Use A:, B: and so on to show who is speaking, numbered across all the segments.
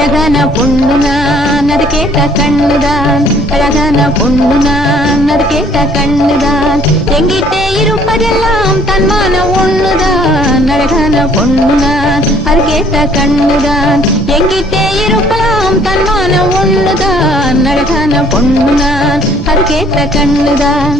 A: அழகான பொண்ணு நான் அது கேட்ட கண்ணுதான். அழகான பொண்ணு நான் அது கேட்ட கண்ணுதான். எங்கிட்டே இருப்பதெல்லாம் தன்மான ஒண்ணுதான். அழகான பொண்ணு நான் அது கேட்ட கண்ணுதான். எங்கிட்டே இருப்பலாம் தன்மான ஒண்ணுதான். அழகான பொண்ணு நான் அது கேட்ட கண்ணுதான்.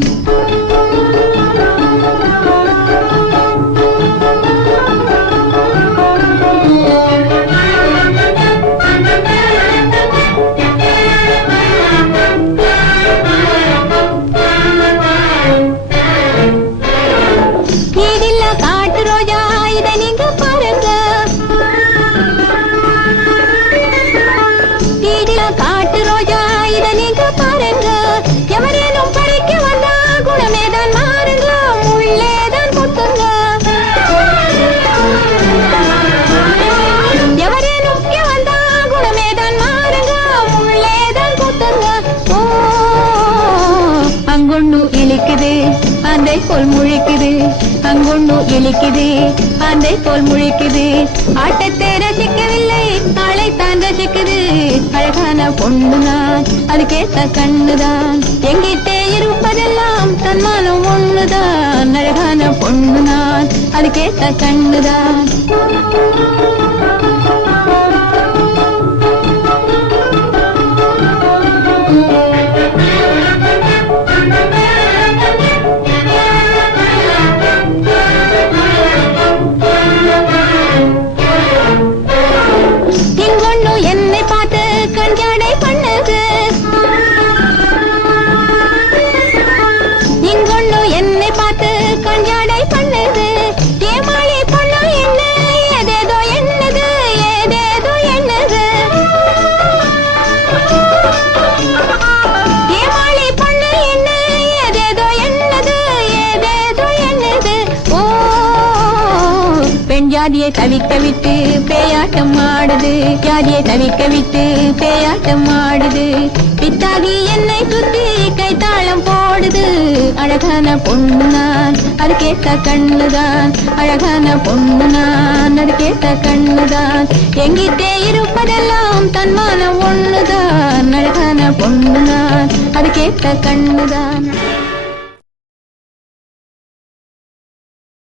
A: அந்த போல் முழிக்குது. அங்கொண்டு இழிக்குது அந்த போல் முழிக்குது. ஆட்டத்தை ரசிக்கவில்லை. நாளை தான் ரசிக்குது. அழகான பொண்ணு நான் அதுக்கேத்த கண்ணுதான். எங்கிட்டே இருப்பதெல்லாம் தன்மானம் ஒண்ணுதான். அழகான பொண்ணு நான் அதுக்கேத்த கண்ணுதான். ஜாதியை தவிக்க விட்டு பேயாட்டம் ஆடுது. ஜாதியை தவிக்க விட்டு பேயாட்டம் ஆடுது. பித்தாகி என்னை சுத்தி கைத்தாளம் போடுது. அழகான பொண்ணு நான் அது கேட்ட கண்ணுதான் அழகான பொண்ணு நான் அது கேட்ட கண்ணுதான் எங்கிட்டே இருப்பதெல்லாம் தன்மான ஒண்ணுதான். அழகான பொண்ணு நான் அது கேட்ட கண்ணுதான்